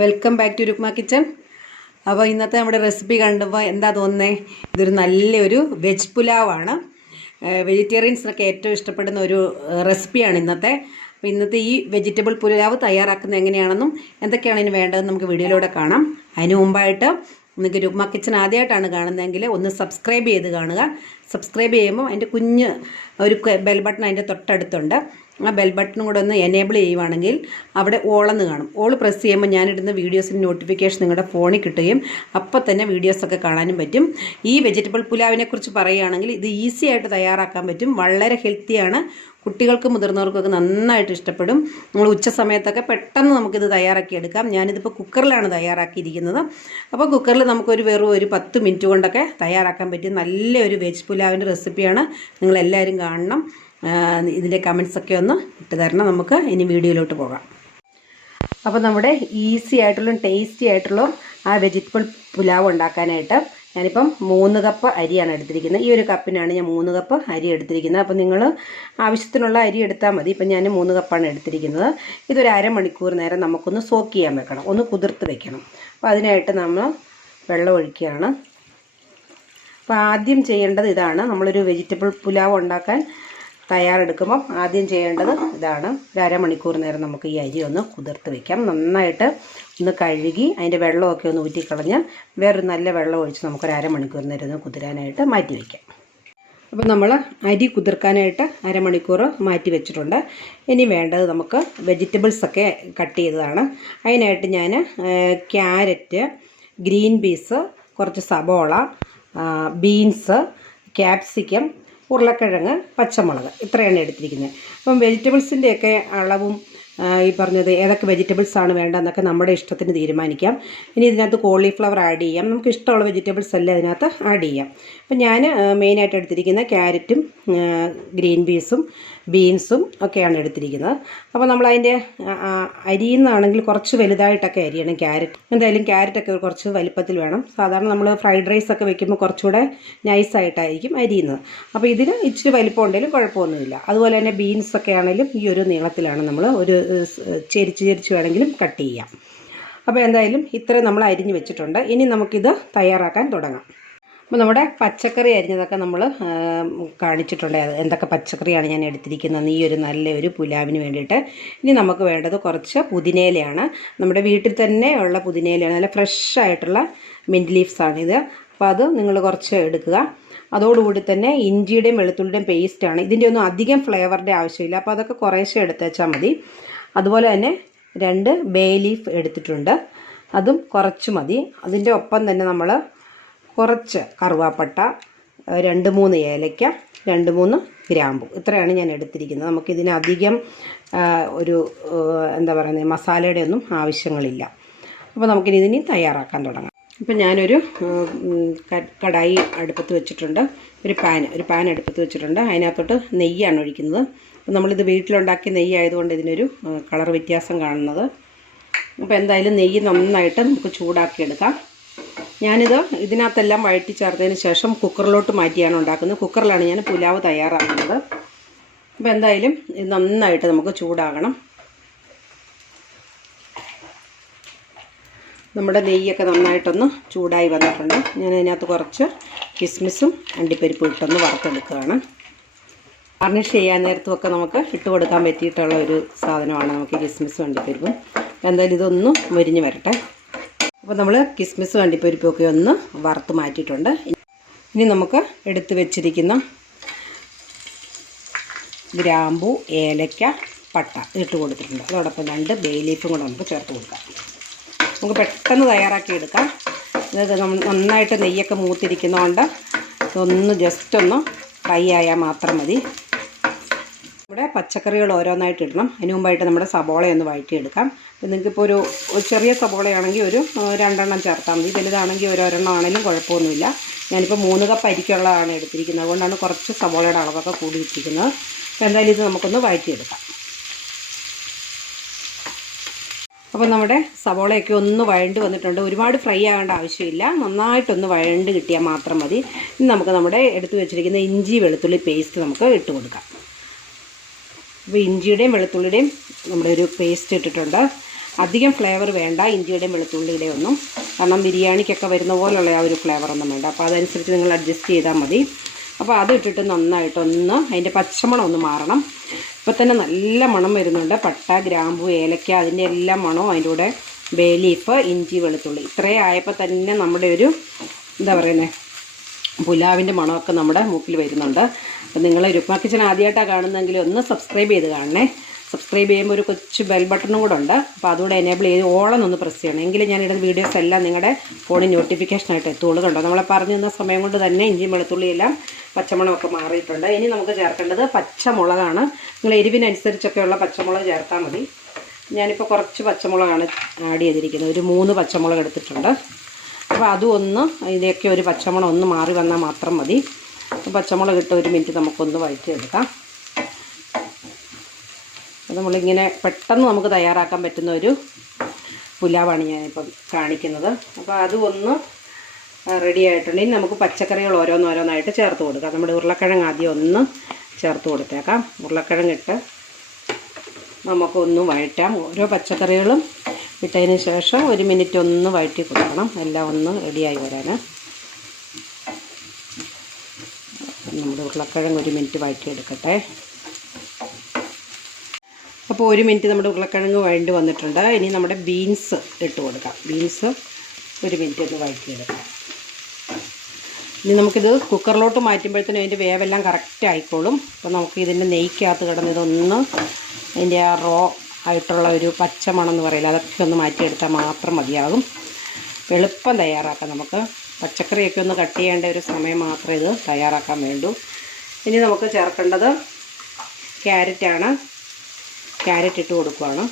Welcome back to Rukma kitchen. അപ്പോൾ ഇന്നത്തെ നമ്മുടെ റെസിപ്പി കണ്ടുമ്പോൾ എന്താ തോന്നുന്നത്? ഇതൊരു നല്ലൊരു വെജ് പുലാവാണ്. വെജിറ്റേറിയൻസിനൊക്കെ ഏറ്റവും ഇഷ്ടപ്പെടുന്ന ഒരു റെസിപ്പിയാണ് ഇന്നത്തെ. അപ്പോൾ ഇന്നത്തെ ഈ വെജിറ്റബിൾ പുലാവ് തയ്യാറാക്കുന്നത് എങ്ങനെയാണെന്നും എന്തൊക്കെയാണ് ഇതിന് വേണ്ടതെന്ന് നമുക്ക് വീഡിയോയിലൂടെ കാണാം. അതിന് മുമ്പായിട്ട് നിങ്ങൾക്ക് രുക്മ കിച്ചൺ ആദ്യമായിട്ടാണ് കാണുന്നതെങ്കിൽ ഒന്ന് സബ്സ്ക്രൈബ് ചെയ്ത് കാണുക. സബ്സ്ക്രൈബ് ചെയ്യുമ്പോൾ അതിൻ്റെ കുഞ്ഞ് ഒരു ബെൽ ബട്ടൺ അതിൻ്റെ തൊട്ടടുത്തുണ്ട്. ആ ബെൽ ബട്ടണും കൂടെ ഒന്ന് എനേബിൾ ചെയ്യുവാണെങ്കിൽ അവിടെ ഓളെന്ന് കാണും. ഓൾ പ്രസ് ചെയ്യുമ്പോൾ ഞാനിടുന്ന വീഡിയോസിൻ്റെ നോട്ടിഫിക്കേഷൻ നിങ്ങളുടെ ഫോണിൽ കിട്ടുകയും അപ്പോൾ തന്നെ വീഡിയോസൊക്കെ കാണാനും പറ്റും. ഈ വെജിറ്റബിൾ പുലാവിനെ കുറിച്ച് പറയുകയാണെങ്കിൽ ഇത് ഈസി ആയിട്ട് തയ്യാറാക്കാൻ പറ്റും. വളരെ ഹെൽത്തിയാണ്. കുട്ടികൾക്കും മുതിർന്നവർക്കൊക്കെ നന്നായിട്ട് ഇഷ്ടപ്പെടും. നമ്മൾ ഉച്ച സമയത്തൊക്കെ പെട്ടെന്ന് നമുക്കിത് തയ്യാറാക്കിയെടുക്കാം. ഞാനിതിപ്പോൾ കുക്കറിലാണ് തയ്യാറാക്കിയിരിക്കുന്നത്. അപ്പോൾ കുക്കറിൽ നമുക്കൊരു വെറും ഒരു 10 മിനിറ്റ് കൊണ്ടൊക്കെ തയ്യാറാക്കാൻ പറ്റും നല്ലൊരു വെജ് പുലാവിൻ്റെ റെസിപ്പിയാണ്. നിങ്ങളെല്ലാവരും കാണണം. ഇതിൻ്റെ കമൻസൊക്കെ ഒന്ന് ഇട്ട് തരണം. നമുക്ക് ഇനി വീഡിയോയിലോട്ട് പോകാം. അപ്പോൾ നമ്മുടെ ഈസി ആയിട്ടുള്ള ടേസ്റ്റി ആയിട്ടുള്ള ആ വെജിറ്റബിൾ പുലാവ് ഉണ്ടാക്കാനായിട്ട് ഞാനിപ്പം 3 കപ്പ് അരിയാണ് എടുത്തിരിക്കുന്നത്. ഈ ഒരു കപ്പിനാണ് ഞാൻ 3 കപ്പ് അരി എടുത്തിരിക്കുന്നത്. അപ്പോൾ നിങ്ങൾ ആവശ്യത്തിനുള്ള അരി എടുത്താൽ മതി. ഇപ്പം ഞാൻ 3 കപ്പാണ് എടുത്തിരിക്കുന്നത്. ഇതൊരു അരമണിക്കൂർ നേരം നമുക്കൊന്ന് സോക്ക് ചെയ്യാൻ വെക്കണം, ഒന്ന് കുതിർത്ത് വെക്കണം. അപ്പോൾ അതിനായിട്ട് നമ്മൾ വെള്ളം ഒഴിക്കുകയാണ്. അപ്പോൾ ആദ്യം ചെയ്യേണ്ടത് ഇതാണ്. നമ്മളൊരു വെജിറ്റബിൾ പുലാവ് ഉണ്ടാക്കാൻ തയ്യാറെടുക്കുമ്പോൾ ആദ്യം ചെയ്യേണ്ടത് ഇതാണ്. ഒരു അരമണിക്കൂർ നേരം നമുക്ക് ഈ അരി ഒന്ന് കുതിർത്ത് വയ്ക്കാം. നന്നായിട്ട് ഒന്ന് കഴുകി അതിൻ്റെ വെള്ളമൊക്കെ ഒന്ന് ഊറ്റിക്കളഞ്ഞ് വേറൊരു നല്ല വെള്ളം ഒഴിച്ച് നമുക്കൊരു അരമണിക്കൂർ നേരം ഒന്ന് കുതിരാനായിട്ട് മാറ്റി വയ്ക്കാം. അപ്പോൾ നമ്മൾ അരി കുതിർക്കാനായിട്ട് അരമണിക്കൂർ മാറ്റി വെച്ചിട്ടുണ്ട്. ഇനി വേണ്ടത് നമുക്ക് വെജിറ്റബിൾസൊക്കെ കട്ട് ചെയ്തതാണ്. അതിനായിട്ട് ഞാൻ ക്യാരറ്റ്, ഗ്രീൻ പീസ്, കുറച്ച് സബോള, ബീൻസ്, ക്യാപ്സിക്കം, ഉരുളക്കിഴങ്ങ്, പച്ചമുളക്, ഇത്രയാണ് എടുത്തിരിക്കുന്നത്. അപ്പം വെജിറ്റബിൾസിൻ്റെയൊക്കെ അളവും ഈ പറഞ്ഞത് ഏതൊക്കെ വെജിറ്റബിൾസാണ് വേണ്ടതെന്നൊക്കെ നമ്മുടെ ഇഷ്ടത്തിന് തീരുമാനിക്കാം. ഇനി ഇതിനകത്ത് കോളിഫ്ലവർ ആഡ് ചെയ്യാം. നമുക്ക് ഇഷ്ടമുള്ള വെജിറ്റബിൾസ് എല്ലാം ഇതിനകത്ത് ആഡ് ചെയ്യാം. അപ്പം ഞാൻ മെയിനായിട്ട് എടുത്തിരിക്കുന്ന ക്യാരറ്റും ഗ്രീൻ പീസും ബീൻസും ഒക്കെയാണ് എടുത്തിരിക്കുന്നത്. അപ്പോൾ നമ്മളതിൻ്റെ അരിയിൽ നിന്നാണെങ്കിൽ കുറച്ച് വലുതായിട്ടൊക്കെ അരിയണം ക്യാരറ്റ്. എന്തായാലും ക്യാരറ്റൊക്കെ കുറച്ച് വലിപ്പത്തിൽ വേണം. സാധാരണ നമ്മൾ ഫ്രൈഡ് റൈസൊക്കെ വെക്കുമ്പോൾ കുറച്ചുകൂടെ നൈസായിട്ടായിരിക്കും അരിയുന്നത്. അപ്പോൾ ഇതിന് ഇച്ചിരി വലിപ്പം ഉണ്ടെങ്കിലും കുഴപ്പമൊന്നുമില്ല. അതുപോലെ തന്നെ ബീൻസൊക്കെ ആണെങ്കിലും ഈ ഒരു നീളത്തിലാണ് നമ്മൾ ഒരു ചെരിച്ച് വേണമെങ്കിലും കട്ട് ചെയ്യാം. അപ്പോൾ എന്തായാലും ഇത്രയും നമ്മൾ അരിഞ്ഞ് വെച്ചിട്ടുണ്ട്. ഇനി നമുക്കിത് തയ്യാറാക്കാൻ തുടങ്ങാം. അപ്പോൾ നമ്മുടെ പച്ചക്കറി അരിഞ്ഞതൊക്കെ നമ്മൾ കാണിച്ചിട്ടുണ്ട്. എന്തൊക്കെ പച്ചക്കറിയാണ് ഞാൻ എടുത്തിരിക്കുന്നത് ഈ ഒരു നല്ലൊരു പുലാവിന് വേണ്ടിയിട്ട്. ഇനി നമുക്ക് വേണ്ടത് കുറച്ച് പുതിനയിലയാണ്. നമ്മുടെ വീട്ടിൽ തന്നെ ഉള്ള പുതിനയിലയാണ്. നല്ല ഫ്രഷ് ആയിട്ടുള്ള മിൻറ്റ് ലീവ്സാണിത്. അപ്പോൾ അത് നിങ്ങൾ കുറച്ച് എടുക്കുക. അതോടുകൂടി തന്നെ ഇഞ്ചിയുടെയും വെളുത്തുള്ളിയുടെയും പേസ്റ്റാണ്. ഇതിൻ്റെ ഒന്നും അധികം ഫ്ലേവറിൻ്റെ ആവശ്യമില്ല. അപ്പോൾ അതൊക്കെ കുറേശ്ശെ എടുത്ത് വെച്ചാൽ മതി. അതുപോലെ തന്നെ 2 ബേ ലീഫ് എടുത്തിട്ടുണ്ട്. അതും കുറച്ച് മതി. അതിൻ്റെ ഒപ്പം തന്നെ നമ്മൾ കുറച്ച് കറുവാപ്പട്ട, 2-3 ഏലയ്ക്ക, 2-3 ഗ്രാമ്പു, ഇത്രയാണ് ഞാൻ എടുത്തിരിക്കുന്നത്. നമുക്കിതിനധികം ഒരു എന്താ പറയുന്നത് മസാലയുടെ ഒന്നും ആവശ്യങ്ങളില്ല. അപ്പോൾ നമുക്കിനി ഇതിനി തയ്യാറാക്കാൻ തുടങ്ങാം. ഇപ്പം ഞാനൊരു കടായി അടുപ്പത്ത് വെച്ചിട്ടുണ്ട്. ഒരു പാൻ അടുപ്പത്ത് വെച്ചിട്ടുണ്ട്. അതിനകത്തോട്ട് നെയ്യാണ് ഒഴിക്കുന്നത്. അപ്പോൾ നമ്മളിത് വീട്ടിലുണ്ടാക്കിയ നെയ്യ് ആയതുകൊണ്ട് ഇതിനൊരു കളർ വ്യത്യാസം കാണുന്നത്. അപ്പോൾ എന്തായാലും നെയ്യ് നന്നായിട്ട് നമുക്ക് ചൂടാക്കിയെടുക്കാം. ഞാനിത് ഇതിനകത്തെല്ലാം വഴറ്റി ചേർത്തതിന് ശേഷം കുക്കറിലോട്ട് മാറ്റിയാണ് ഉണ്ടാക്കുന്നത്. കുക്കറിലാണ് ഞാൻ പുലാവ് തയ്യാറാക്കുന്നത്. അപ്പോൾ എന്തായാലും ഇത് നന്നായിട്ട് നമുക്ക് ചൂടാകണം. നമ്മുടെ നെയ്യൊക്കെ നന്നായിട്ടൊന്ന് ചൂടായി വന്നിട്ടുണ്ട്. ഞാൻ അതിനകത്ത് കുറച്ച് കിസ്മിസും അണ്ടിപ്പരിപ്പും ഇട്ടൊന്ന് വറുത്തെടുക്കുകയാണ്. ഗാർണിഷ് ചെയ്യാൻ നേരത്തുമൊക്കെ നമുക്ക് ഇട്ട് കൊടുക്കാൻ പറ്റിയിട്ടുള്ള ഒരു സാധനമാണ് നമുക്ക് കിസ്മിസും അണ്ടിപ്പരിപ്പും. എന്തായാലും ഇതൊന്ന് മൊരിഞ്ഞ് വരട്ടെ. അപ്പോൾ നമ്മൾ കിസ്മിസും അണ്ടിപ്പരിപ്പും ഒക്കെ ഒന്ന് വറുത്ത് മാറ്റിയിട്ടുണ്ട്. ഇനി നമുക്ക് എടുത്ത് വെച്ചിരിക്കുന്ന ഗ്രാമ്പു, ഏലയ്ക്ക, പട്ട ഇട്ട് കൊടുത്തിട്ടുണ്ട്. അതോടൊപ്പം 2 ബേ ലീഫും കൂടെ നമുക്ക് ചേർത്ത് കൊടുക്കാം. നമുക്ക് പെട്ടെന്ന് തയ്യാറാക്കിയെടുക്കാം. ഇത് നന്നായിട്ട് നെയ്യൊക്കെ മൂത്തിരിക്കുന്നതുകൊണ്ട് ഇതൊന്ന് ജസ്റ്റ് ഒന്ന് ഫ്രൈ ആയാൽ മാത്രം മതി. ഇവിടെ പച്ചക്കറികൾ ഓരോന്നായിട്ട് ഇടണം. അതിന് മുമ്പായിട്ട് നമ്മുടെ സബോളയൊന്ന് വഴറ്റിയെടുക്കാം. അപ്പോൾ നിങ്ങൾക്കിപ്പോൾ ഒരു ചെറിയ സബോളയാണെങ്കിൽ ഒരു 2 എണ്ണം ചേർത്താൽ മതി. വലുതാണെങ്കിൽ ഒരെണ്ണം ആണെങ്കിലും കുഴപ്പമൊന്നുമില്ല. ഞാനിപ്പോൾ 3 കപ്പ് അരിക്കുള്ളതാണ് എടുത്തിരിക്കുന്നത്. അതുകൊണ്ടാണ് കുറച്ച് സബോളയുടെ അളവൊക്കെ കൂടി ഇട്ടിരിക്കുന്നത്. അപ്പോൾ എന്തായാലും ഇത് നമുക്കൊന്ന് വഴറ്റിയെടുക്കാം. അപ്പോൾ നമ്മുടെ സവോളയൊക്കെ ഒന്ന് വഴണ്ട് വന്നിട്ടുണ്ട്. ഒരുപാട് ഫ്രൈ ആകേണ്ട ആവശ്യമില്ല. നന്നായിട്ടൊന്ന് വഴണ്ട് കിട്ടിയാൽ മാത്രം മതി. ഇനി നമുക്ക് നമ്മുടെ എടുത്തു വെച്ചിരിക്കുന്ന ഇഞ്ചി വെളുത്തുള്ളി പേസ്റ്റ് നമുക്ക് ഇട്ട് കൊടുക്കാം. അപ്പോൾ ഇഞ്ചിയുടെയും വെളുത്തുള്ളിയുടെയും നമ്മുടെ ഒരു പേസ്റ്റ് ഇട്ടിട്ടുണ്ട്. അധികം ഫ്ലേവർ വേണ്ട ഇഞ്ചിയുടെയും വെളുത്തുള്ളിയുടെയും ഒന്നും, കാരണം ബിരിയാണിക്കൊക്കെ വരുന്ന പോലുള്ള ആ ഒരു ഫ്ലേവറൊന്നും വേണ്ട. അപ്പോൾ അതനുസരിച്ച് നിങ്ങൾ അഡ്ജസ്റ്റ് ചെയ്താൽ മതി. അപ്പോൾ അത് ഇട്ടിട്ട് നന്നായിട്ടൊന്ന് അതിൻ്റെ പച്ചമണം ഒന്ന് മാറണം. ഇപ്പോൾ തന്നെ നല്ല മണം വരുന്നുണ്ട്. പട്ട, ഗ്രാമ്പു, ഏലക്ക അതിൻ്റെ എല്ലാം മണവും അതിൻ്റെ കൂടെ ബേ ലീഫ്, ഇഞ്ചി, വെളുത്തുള്ളി ഇത്രയും ആയപ്പോൾ തന്നെ നമ്മുടെ ഒരു എന്താ പറയുന്നത് പുലാവിൻ്റെ മണമൊക്കെ നമ്മുടെ മൂക്കിൽ വരുന്നുണ്ട്. അപ്പോൾ നിങ്ങൾ രുക്മ കിച്ചൻ ആദ്യമായിട്ടാണ് കാണുന്നതെങ്കിൽ ഒന്ന് സബ്സ്ക്രൈബ് ചെയ്ത് കാണണേ. സബ്സ്ക്രൈബ് ചെയ്യുമ്പോൾ ഒരു കൊച്ചു ബെൽ ബട്ടണും കൂടെ ഉണ്ട്. അപ്പോൾ അതുകൂടെ എനേബിൾ ചെയ്ത് ഓളൊന്ന് പ്രസ് ചെയ്യണം. എങ്കിലും ഞാനിടുന്ന വീഡിയോസ് എല്ലാം നിങ്ങളുടെ ഫോണിൽ നോട്ടിഫിക്കേഷനായിട്ട് എത്തുള്ളൂ. കണ്ടോ, നമ്മളെ പറഞ്ഞു തന്ന സമയം കൊണ്ട് തന്നെ ഇഞ്ചിയും വെളുത്തുള്ളിയെല്ലാം പച്ചമുളകൊക്കെ മാറിയിട്ടുണ്ട്. ഇനി നമുക്ക് ചേർക്കേണ്ടത് പച്ചമുളകാണ്. നിങ്ങൾ എരിവിനനുസരിച്ചൊക്കെയുള്ള പച്ചമുളക് ചേർത്താൽ മതി. ഞാനിപ്പോൾ കുറച്ച് പച്ചമുളകാണ് ആഡ് ചെയ്തിരിക്കുന്നത്. ഒരു 3 പച്ചമുളക് എടുത്തിട്ടുണ്ട്. അപ്പോൾ അതും ഒന്ന് ഇതിൻ്റെയൊക്കെ ഒരു പച്ചമുളക് ഒന്ന് മാറി വന്നാൽ മാത്രം മതി. പച്ചമുളക് ഇട്ട് 1 മിനിറ്റ് നമുക്കൊന്ന് വഴറ്റിയെടുക്കാം. അത് നമ്മളിങ്ങനെ പെട്ടെന്ന് നമുക്ക് തയ്യാറാക്കാൻ പറ്റുന്ന ഒരു പുലാവാണ് ഞാനിപ്പം കാണിക്കുന്നത്. അപ്പോൾ അതും ഒന്ന് റെഡി ആയിട്ടുണ്ടെങ്കിൽ നമുക്ക് പച്ചക്കറികൾ ഓരോന്നോരോന്നായിട്ട് ചേർത്ത് കൊടുക്കാം. നമ്മുടെ ഉരുളക്കിഴങ്ങ് ആദ്യം ഒന്ന് ചേർത്ത് കൊടുത്തേക്കാം. ഉരുളക്കിഴങ്ങിട്ട് നമുക്കൊന്ന് വഴറ്റാം. ഓരോ പച്ചക്കറികളും ഇട്ടതിന് ശേഷം 1 മിനിറ്റ് ഒന്ന് വഴറ്റി കൊടുക്കണം, എല്ലാം ഒന്ന് റെഡിയായി വരാൻ. നമ്മുടെ ഉരുളക്കിഴങ്ങ് 1 മിനിറ്റ് വഴറ്റിയെടുക്കട്ടെ. അപ്പോൾ 1 മിനിറ്റ് നമ്മുടെ ഉരുളക്കിഴങ്ങ് വഴണ്ടി വന്നിട്ടുണ്ട്. ഇനി നമ്മുടെ ബീൻസ് ഇട്ട് കൊടുക്കാം. ബീൻസ് 1 മിനിറ്റ് ഒന്ന് വഴറ്റിയെടുക്കാം. ഇനി നമുക്കിത് കുക്കറിലോട്ട് മാറ്റുമ്പോഴത്തേനും അതിൻ്റെ വേവെല്ലാം കറക്റ്റ് ആയിക്കോളും. അപ്പോൾ നമുക്ക് ഇതിൻ്റെ നെയ്ക്കകത്ത് കിടന്ന് ഇതൊന്ന് അതിൻ്റെ ആ റോ ആയിട്ടുള്ള ഒരു പച്ചമണം എന്ന് പറയില്ല, അതൊക്കെ ഒന്ന് മാറ്റിയെടുത്താൽ മാത്രം മതിയാകും. എളുപ്പം തയ്യാറാക്കാം. നമുക്ക് പച്ചക്കറിയൊക്കെ ഒന്ന് കട്ട് ചെയ്യേണ്ട ഒരു സമയം മാത്രമേ ഇത് തയ്യാറാക്കാൻ വേണ്ടൂ. ഇനി നമുക്ക് ചേർക്കേണ്ടത് ക്യാരറ്റാണ്. ക്യാരറ്റ് ഇട്ട് കൊടുക്കുകയാണ്.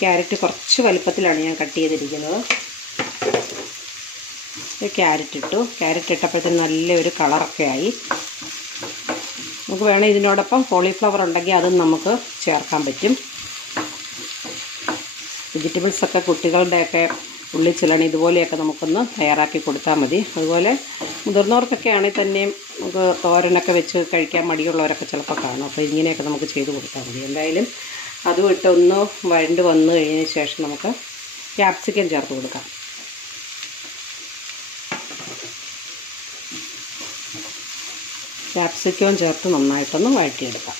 ക്യാരറ്റ് കുറച്ച് വലുപ്പത്തിലാണ് ഞാൻ കട്ട് ചെയ്തിരിക്കുന്നത്. ക്യാരറ്റ് ഇട്ടു. ക്യാരറ്റ് ഇട്ടപ്പോഴത്തേന് നല്ലൊരു കളറൊക്കെ ആയി. നമുക്ക് വേണം ഇതിനോടൊപ്പം കോളിഫ്ലവർ ഉണ്ടെങ്കിൽ അതും നമുക്ക് ചേർക്കാൻ പറ്റും. വെജിറ്റബിൾസൊക്കെ കുട്ടികളുടെയൊക്കെ ഉള്ളിച്ചിലണി ഇതുപോലെയൊക്കെ നമുക്കൊന്ന് തയ്യാറാക്കി കൊടുത്താൽ മതി. അതുപോലെ മുതിർന്നവർക്കൊക്കെ ആണെങ്കിൽ തന്നെയും നമുക്ക് തോരനൊക്കെ വെച്ച് കഴിക്കാൻ മടിയുള്ളവരൊക്കെ ചിലപ്പോൾ കാണും. അപ്പോൾ ഇങ്ങനെയൊക്കെ നമുക്ക് ചെയ്ത് കൊടുത്താൽ മതി. എന്തായാലും അതും ഇട്ടൊന്ന് വഴണ്ട് വന്നു കഴിഞ്ഞതിന് ശേഷം നമുക്ക് ക്യാപ്സിക്കം ചേർത്ത് കൊടുക്കാം. ക്യാപ്സിക്കവും ചേർത്ത് നന്നായിട്ടൊന്ന് വഴറ്റിയെടുക്കാം.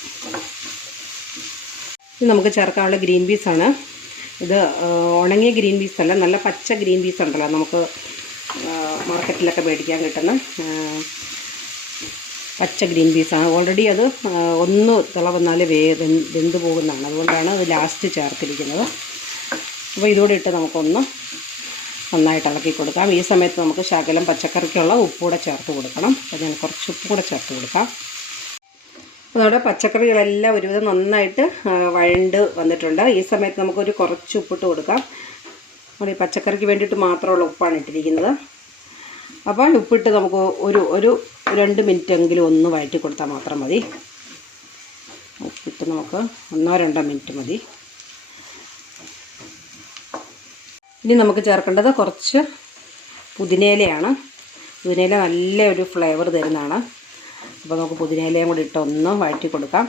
ഇത് നമുക്ക് ചേർക്കാനുള്ള ഗ്രീൻ പീസാണ്. ഇത് ഉണങ്ങിയ ഗ്രീൻ പീസല്ല, നല്ല പച്ച ഗ്രീൻ പീസ് ഉണ്ടല്ലോ, നമുക്ക് മാർക്കറ്റിലൊക്കെ മേടിക്കാൻ കിട്ടുന്ന പച്ച ഗ്രീൻ പീസാണ്. ഓൾറെഡി അത് ഒന്ന് തിളവന്നാൽ വെന്ത് പോകുന്നതാണ്. അതുകൊണ്ടാണ് അത് ലാസ്റ്റ് ചേർത്തിരിക്കുന്നത്. അപ്പോൾ ഇതോടെ ഇട്ട് നമുക്കൊന്ന് നന്നായിട്ട് ഇളക്കി കൊടുക്കാം. ഈ സമയത്ത് നമുക്ക് ശകലം പച്ചക്കറിക്കുള്ള ഉപ്പൂടെ ചേർത്ത് കൊടുക്കണം. അപ്പോൾ ഞാൻ കുറച്ച് ഉപ്പ് കൂടെ ചേർത്ത് കൊടുക്കാം. അതോടെ പച്ചക്കറികളെല്ലാം ഒരുവിധം നന്നായിട്ട് വഴണ്ട് വന്നിട്ടുണ്ട്. ഈ സമയത്ത് നമുക്കൊരു കുറച്ച് ഉപ്പിട്ട് കൊടുക്കാം. നമ്മൾ ഈ പച്ചക്കറിക്ക് വേണ്ടിയിട്ട് മാത്രമുള്ള ഉപ്പാണ് ഇട്ടിരിക്കുന്നത്. അപ്പോൾ ഉപ്പിട്ട് നമുക്ക് ഒരു 2 മിനിറ്റ് എങ്കിലും ഒന്ന് വഴറ്റി കൊടുത്താൽ മാത്രം മതി. ഉപ്പിട്ട് നമുക്ക് 1-2 മിനിറ്റ് മതി. ഇനി നമുക്ക് ചേർക്കേണ്ടത് കുറച്ച് പുതിനയിലയാണ്. പുതിനയില നല്ലൊരു ഫ്ലേവർ തരുന്നതാണ്. അപ്പോൾ നമുക്ക് പുതിനയിലയും കൂടി ഇട്ട് ഒന്ന് വഴറ്റി കൊടുക്കാം.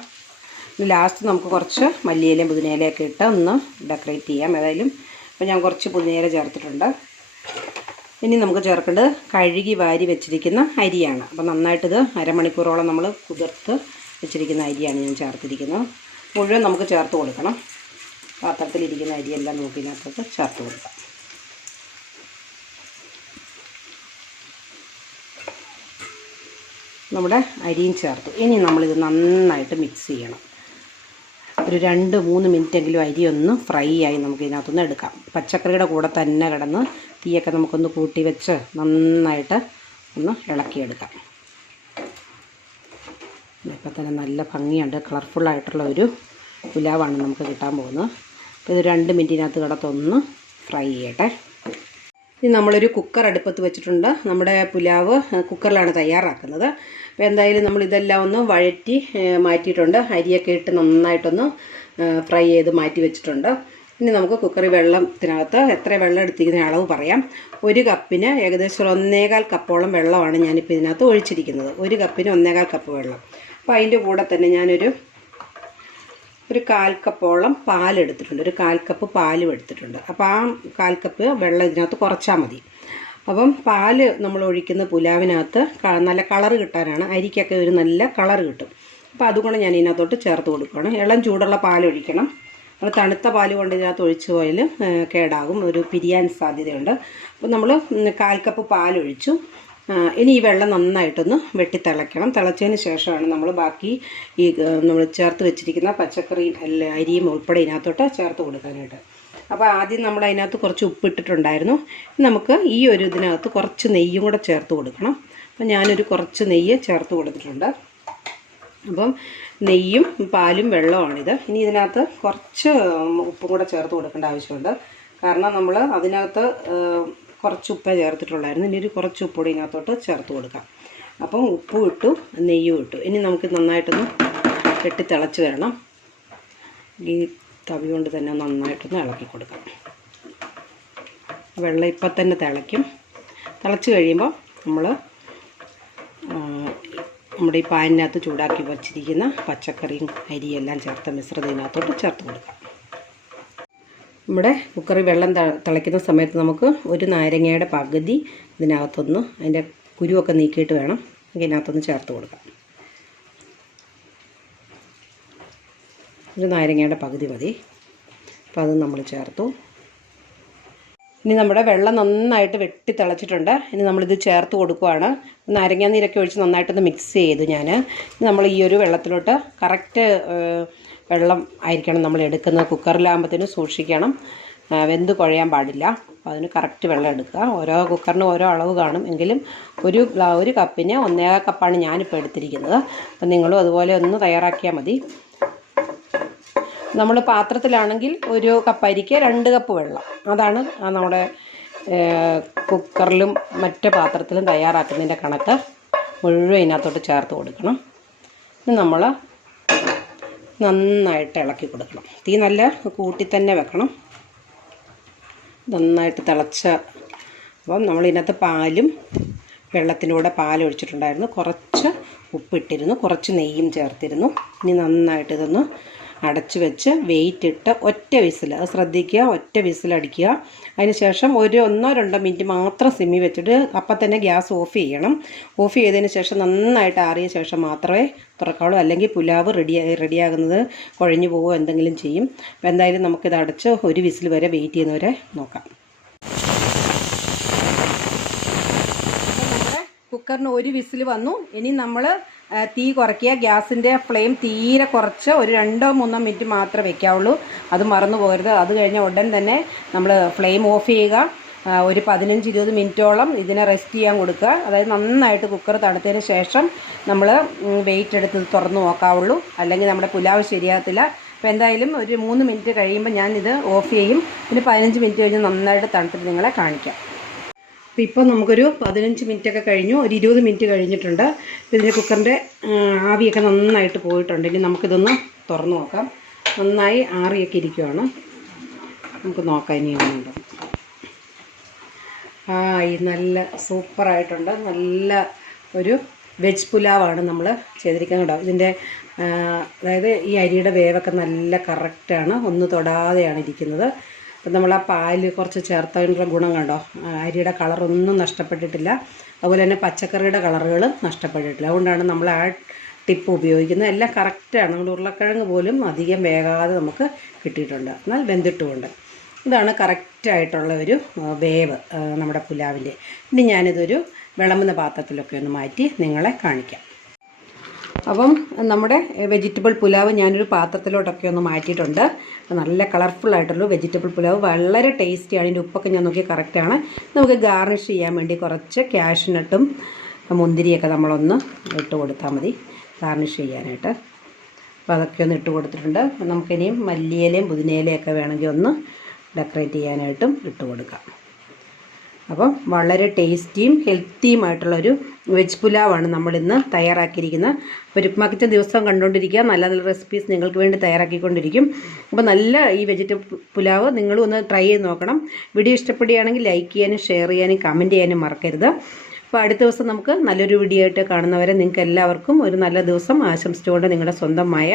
ലാസ്റ്റ് നമുക്ക് കുറച്ച് മല്ലിയിലയും പുതിനയിലയൊക്കെ ഇട്ട് ഒന്ന് ഡെക്കറേറ്റ് ചെയ്യാം. ഏതായാലും അപ്പോൾ ഞാൻ കുറച്ച് പുതിനയില ചേർത്തിട്ടുണ്ട്. ഇനി നമുക്ക് ചേർക്കേണ്ടത് കഴുകി വാരി വെച്ചിരിക്കുന്ന അരിയാണ്. അപ്പോൾ നന്നായിട്ടിത് അരമണിക്കൂറോളം നമ്മൾ കുതിർത്ത് വെച്ചിരിക്കുന്ന അരിയാണ് ഞാൻ ചേർത്തിരിക്കുന്നത്. മുഴുവൻ നമുക്ക് ചേർത്ത് കൊടുക്കണം. പാത്രത്തിലിരിക്കുന്ന അരിയെല്ലാം നോക്കിനകത്തൊക്കെ ചേർത്ത് കൊടുക്കാം. നമ്മുടെ അരിയും ചേർത്തു. ഇനി നമ്മളിത് നന്നായിട്ട് മിക്സ് ചെയ്യണം. ഒരു 2-3 മിനിറ്റെങ്കിലും അരി ഒന്ന് ഫ്രൈ ആയി നമുക്ക് ഇതിനകത്തുനിന്ന് എടുക്കാം. പച്ചക്കറിയുടെ കൂടെ തന്നെ കിടന്ന് തീയൊക്കെ നമുക്കൊന്ന് കൂട്ടി വെച്ച് നന്നായിട്ട് ഒന്ന് ഇളക്കിയെടുക്കാം. ഇപ്പം തന്നെ നല്ല ഭംഗിയുണ്ട്. കളർഫുള്ളായിട്ടുള്ള ഒരു പുലാവാണ് നമുക്ക് കിട്ടാൻ പോകുന്നത്. അപ്പോൾ ഇത് 2 മിനിറ്റിനകത്ത് കിടത്തൊന്ന് ഫ്രൈ ചെയ്യട്ടെ. ഇനി നമ്മളൊരു കുക്കർ അടുപ്പത്ത് വെച്ചിട്ടുണ്ട്. നമ്മുടെ പുലാവ് കുക്കറിലാണ് തയ്യാറാക്കുന്നത്. അപ്പോൾ എന്തായാലും നമ്മളിതെല്ലാം ഒന്ന് വഴറ്റി മാറ്റിയിട്ടുണ്ട്. അരിയൊക്കെ ഇട്ട് നന്നായിട്ടൊന്ന് ഫ്രൈ ചെയ്ത് മാറ്റി വെച്ചിട്ടുണ്ട്. ഇനി നമുക്ക് കുക്കറിൽ വെള്ളത്തിനകത്ത് എത്ര വെള്ളം എടുത്തിരിക്കുന്ന അളവ് പറയാം. 1 കപ്പിന് ഏകദേശം 1.25 കപ്പോളം വെള്ളമാണ് ഞാനിപ്പോൾ ഇതിനകത്ത് ഒഴിച്ചിരിക്കുന്നത്. 1 കപ്പിന് 1.25 കപ്പ് വെള്ളം. അപ്പോൾ അതിൻ്റെ കൂടെ തന്നെ ഞാനൊരു ഒരു 1/4 കപ്പോളം പാലെടുത്തിട്ടുണ്ട്, ഒരു 1/4 കപ്പ് പാലും എടുത്തിട്ടുണ്ട്. അപ്പോൾ ആ 1/4 കപ്പ് വെള്ളം ഇതിനകത്ത് കുറച്ചാൽ മതി. അപ്പം പാല് നമ്മൾ ഒഴിക്കുന്ന പുലാവിനകത്ത് നല്ല കളറ് കിട്ടാനാണ്, അരിക്കൊക്കെ ഒരു നല്ല കളറ് കിട്ടും. അപ്പോൾ അതുകൊണ്ട് ഞാൻ ഇതിനകത്തോട്ട് ചേർത്ത് കൊടുക്കുകയാണ്. ഇളം ചൂടുള്ള പാലൊഴിക്കണം. നമ്മൾ തണുത്ത പാല് കൊണ്ട് ഇതിനകത്ത് ഒഴിച്ച് പോയാൽ കേടാകും, ഒരു പിരിയാൻ സാധ്യതയുണ്ട്. അപ്പോൾ നമ്മൾ 1/4 കപ്പ് പാലൊഴിച്ചു. ഇനി ഈ വെള്ളം നന്നായിട്ടൊന്ന് വെട്ടിത്തിളയ്ക്കണം. തിളച്ചതിന് ശേഷമാണ് നമ്മൾ ബാക്കി ഈ നമ്മൾ ചേർത്ത് വെച്ചിരിക്കുന്ന പച്ചക്കറിയും അരിയും ഉൾപ്പെടെ ഇതിനകത്തോട്ട് ചേർത്ത് കൊടുക്കാനായിട്ട്. അപ്പോൾ ആദ്യം നമ്മൾ അതിനകത്ത് കുറച്ച് ഉപ്പിട്ടിട്ടുണ്ടായിരുന്നു. നമുക്ക് ഈ ഒരു ഇതിനകത്ത് കുറച്ച് നെയ്യും കൂടെ ചേർത്ത് കൊടുക്കണം. അപ്പോൾ ഞാനൊരു കുറച്ച് നെയ്യ് ചേർത്ത് കൊടുത്തിട്ടുണ്ട്. അപ്പം നെയ്യും പാലും വെള്ളമാണിത്. ഇനി ഇതിനകത്ത് കുറച്ച് ഉപ്പും കൂടെ ചേർത്ത് കൊടുക്കേണ്ട ആവശ്യമുണ്ട്. കാരണം നമ്മൾ അതിനകത്ത് കുറച്ച് ഉപ്പേ ചേർത്തിട്ടുള്ളായിരുന്നു. ഇനി ഒരു കുറച്ച് ഉപ്പ് കൂടി ഇതിനകത്തോട്ട് ചേർത്ത് കൊടുക്കാം. അപ്പം ഉപ്പും ഇട്ടു, നെയ്യും ഇട്ടു. ഇനി നമുക്ക് നന്നായിട്ടൊന്ന് വെട്ടി തിളച്ച് വരണം. ഈ തവി കൊണ്ട് തന്നെ നന്നായിട്ടൊന്ന് ഇളക്കി കൊടുക്കാം. വെള്ളം ഇപ്പം തന്നെ തിളയ്ക്കും. തിളച്ച് കഴിയുമ്പോൾ നമ്മൾ നമ്മുടെ ഈ പാനിനകത്ത് ചൂടാക്കി വച്ചിരിക്കുന്ന പച്ചക്കറിയും അരിയെല്ലാം ചേർത്ത മിശ്രിതം ഇതിനകത്തോട്ട് ചേർത്ത് കൊടുക്കാം. നമ്മുടെ കുക്കറിൽ വെള്ളം തിളയ്ക്കുന്ന സമയത്ത് നമുക്ക് ഒരു നാരങ്ങയുടെ പകുതി ഇതിനകത്തൊന്ന് അതിൻ്റെ കുരുവൊക്കെ നീക്കിയിട്ട് വേണം ഇതിനകത്തൊന്ന് ചേർത്ത് കൊടുക്കാം. ഒരു നാരങ്ങയുടെ പകുതി മതി. അപ്പോൾ അത് നമ്മൾ ചേർത്തു. ഇനി നമ്മുടെ വെള്ളം നന്നായിട്ട് വെട്ടി തിളച്ചിട്ടുണ്ട്. ഇനി നമ്മളിത് ചേർത്ത് കൊടുക്കുകയാണ്. നാരങ്ങ നീരൊക്കെ ഒഴിച്ച് നന്നായിട്ടൊന്ന് മിക്സ് ചെയ്തു ഞാൻ. നമ്മൾ ഈ ഒരു വെള്ളത്തിലോട്ട് കറക്റ്റ് വെള്ളം ആയിരിക്കണം നമ്മൾ എടുക്കുന്നത്. കുക്കറിലാകുമ്പോഴത്തേനും സൂക്ഷിക്കണം, വെന്ത് കുഴയാൻ പാടില്ല. അപ്പോൾ അതിന് കറക്റ്റ് വെള്ളം എടുക്കുക. ഓരോ കുക്കറിന് ഓരോ അളവ് കാണും. എങ്കിലും ഒരു കപ്പിന് 1.25 കപ്പാണ് ഞാനിപ്പോൾ എടുത്തിരിക്കുന്നത്. അപ്പം നിങ്ങളും അതുപോലെ ഒന്ന് തയ്യാറാക്കിയാൽ മതി. നമ്മൾ പാത്രത്തിലാണെങ്കിൽ 1 കപ്പ് അരിക്ക് 2 കപ്പ് വെള്ളം. അതാണ് നമ്മുടെ കുക്കറിലും മറ്റ് പാത്രത്തിലും തയ്യാറാക്കുന്നതിൻ്റെ കണക്ക്. മുഴുവൻ ഇതിനകത്തോട്ട് ചേർത്ത് കൊടുക്കണം. നമ്മൾ നന്നായിട്ട് ഇളക്കി കൊടുക്കണം. തീ നല്ല കൂട്ടി തന്നെ വെക്കണം. നന്നായിട്ട് തിളച്ച അപ്പം നമ്മളിതിനകത്ത് പാലും വെള്ളത്തിലൂടെ പാലൊഴിച്ചിട്ടുണ്ടായിരുന്നു, കുറച്ച് ഉപ്പിട്ടിരുന്നു, കുറച്ച് നെയ്യും ചേർത്തിരുന്നു. ഇനി നന്നായിട്ട് ഇതൊന്ന് അടച്ചു വെച്ച് വെയിറ്റ് ഇട്ട് ഒറ്റ വിസിൽ, അത് ശ്രദ്ധിക്കുക, ഒറ്റ വിസിലടിക്കുക. അതിന് ശേഷം 1-2 മിനിറ്റ് മാത്രം സിമ്മി വെച്ചിട്ട് അപ്പം തന്നെ ഗ്യാസ് ഓഫ് ചെയ്യണം. ഓഫ് ചെയ്തതിന് ശേഷം നന്നായിട്ട് ആറിയ ശേഷം മാത്രമേ തുറക്കാവുള്ളൂ. അല്ലെങ്കിൽ പുലാവ് റെഡിയാകുന്നത് കുഴഞ്ഞു പോവുകയോ എന്തെങ്കിലും ചെയ്യും. അപ്പോൾ എന്തായാലും നമുക്കിത് അടച്ച് 1 വിസിൽ വരെ വെയിറ്റ് ചെയ്യുന്നവരെ നോക്കാം. കുക്കറിന് 1 വിസിൽ വന്നു. ഇനി നമ്മൾ തീ കുറയ്ക്കുക. ഗ്യാസിൻ്റെ ഫ്ലെയിം തീരെ കുറച്ച് ഒരു 2-3 മിനിറ്റ് മാത്രമേ വെക്കാവുള്ളൂ. അത് മറന്നു പോകരുത്. അത് കഴിഞ്ഞ ഉടൻ തന്നെ നമ്മൾ ഫ്ലെയിം ഓഫ് ചെയ്യുക. ഒരു 15-20 മിനിറ്റോളം ഇതിനെ റെസ്റ്റ് ചെയ്യാൻ കൊടുക്കുക. അതായത് നന്നായിട്ട് കുക്കർ തണുത്തതിന് ശേഷം നമ്മൾ വെയിറ്റ് എടുത്ത് തുറന്ന് നോക്കാവുള്ളൂ. അല്ലെങ്കിൽ നമ്മുടെ പുലാവ് ശരിയാകത്തില്ല. അപ്പോൾ എന്തായാലും ഒരു 3 മിനിറ്റ് കഴിയുമ്പോൾ ഞാനിത് ഓഫ് ചെയ്യും. പിന്നെ 15 മിനിറ്റ് കഴിഞ്ഞ് നന്നായിട്ട് തണുത്തിട്ട് നിങ്ങളെ കാണിക്കാം. അപ്പോൾ ഇപ്പോൾ നമുക്കൊരു 15 മിനിറ്റൊക്കെ കഴിഞ്ഞു, ഒരു 20 മിനിറ്റ് കഴിഞ്ഞിട്ടുണ്ട്. ഇതിൻ്റെ കുക്കറിൻ്റെ ആവിയൊക്കെ നന്നായിട്ട് പോയിട്ടുണ്ട്. ഇനി നമുക്കിതൊന്ന് തുറന്ന് നോക്കാം. നന്നായി ആറിയൊക്കെ ഇരിക്കുവാണ്. നമുക്ക് നോക്കാം ഇനി എങ്ങനെയുണ്ട്. ഈ നല്ല സൂപ്പറായിട്ടുണ്ട്. നല്ല ഒരു വെജ് പുലാവാണ് നമ്മൾ ചെയ്തിരിക്കുന്നത്. ഇതിൻ്റെ അതായത് ഈ അരിയുടെ വേവൊക്കെ നല്ല കറക്റ്റാണ്, ഒന്ന് തൊടാതെയാണ് ഇരിക്കുന്നത്. അപ്പം നമ്മൾ ആ പാല് കുറച്ച് ചേർത്തതിനുള്ള ഗുണം കണ്ടോ, അരിയുടെ കളറൊന്നും നഷ്ടപ്പെട്ടിട്ടില്ല. അതുപോലെ തന്നെ പച്ചക്കറിയുടെ കളറുകൾ നഷ്ടപ്പെട്ടിട്ടില്ല. അതുകൊണ്ടാണ് നമ്മൾ ആ ടിപ്പ് ഉപയോഗിക്കുന്നത്. എല്ലാം കറക്റ്റാണ്. നമ്മുടെ ഉരുളക്കിഴങ്ങ് പോലും അധികം വേകാതെ നമുക്ക് കിട്ടിയിട്ടുണ്ട്, എന്നാൽ വെന്തിട്ടുമുണ്ട്. ഇതാണ് കറക്റ്റായിട്ടുള്ള ഒരു വേവ് നമ്മുടെ പുലാവിൻ്റെ. ഇനി ഞാനിതൊരു വിളമ്പുന്ന പാത്രത്തിലൊക്കെ ഒന്ന് മാറ്റി നിങ്ങളെ കാണിക്കാം. അപ്പം നമ്മുടെ വെജിറ്റബിൾ പുലാവ് ഞാനൊരു പാത്രത്തിലോട്ടൊക്കെ ഒന്ന് മാറ്റിയിട്ടുണ്ട്. നല്ല കളർഫുള്ളായിട്ടുള്ള വെജിറ്റബിൾ പുലാവ്, വളരെ ടേസ്റ്റിയാണ്. അതിൻ്റെ ഉപ്പൊക്കെ ഞാൻ നോക്കി കറക്റ്റാണ്. നമുക്ക് ഗാർണിഷ് ചെയ്യാൻ വേണ്ടി കുറച്ച് കാഷ്നട്ടും മുന്തിരിയൊക്കെ നമ്മളൊന്ന് ഇട്ട് കൊടുത്താൽ മതി ഗാർണിഷ് ചെയ്യാനായിട്ട്. അപ്പോൾ അതൊക്കെ ഒന്ന് ഇട്ട് കൊടുത്തിട്ടുണ്ട്. നമുക്കിനിയും മല്ലിയിലയും പുതിനയിലയൊക്കെ വേണമെങ്കിൽ ഒന്ന് ഡെക്കറേറ്റ് ചെയ്യാനായിട്ടും ഇട്ട് കൊടുക്കാം. അപ്പം വളരെ ടേസ്റ്റിയും ഹെൽത്തിയുമായിട്ടുള്ളൊരു വെജ് പുലാവാണ് നമ്മളിന്ന് തയ്യാറാക്കിയിരിക്കുന്നത്. അപ്പോൾ രുക്മ കിച്ചൻ ദിവസം കണ്ടുകൊണ്ടിരിക്കുക. നല്ല നല്ല റെസിപ്പീസ് നിങ്ങൾക്ക് വേണ്ടി തയ്യാറാക്കിക്കൊണ്ടിരിക്കും. അപ്പോൾ നല്ല ഈ വെജിറ്റബിൾ പുലാവ് നിങ്ങളും ഒന്ന് ട്രൈ ചെയ്ത് നോക്കണം. വീഡിയോ ഇഷ്ടപ്പെടുകയാണെങ്കിൽ ലൈക്ക് ചെയ്യാനും ഷെയർ ചെയ്യാനും കമൻറ്റ് ചെയ്യാനും മറക്കരുത്. അപ്പോൾ അടുത്ത ദിവസം നമുക്ക് നല്ലൊരു വീഡിയോ ആയിട്ട് കാണുന്നവരെ നിങ്ങൾക്ക് എല്ലാവർക്കും ഒരു നല്ല ദിവസം ആശംസിച്ചുകൊണ്ട് നിങ്ങളുടെ സ്വന്തമായ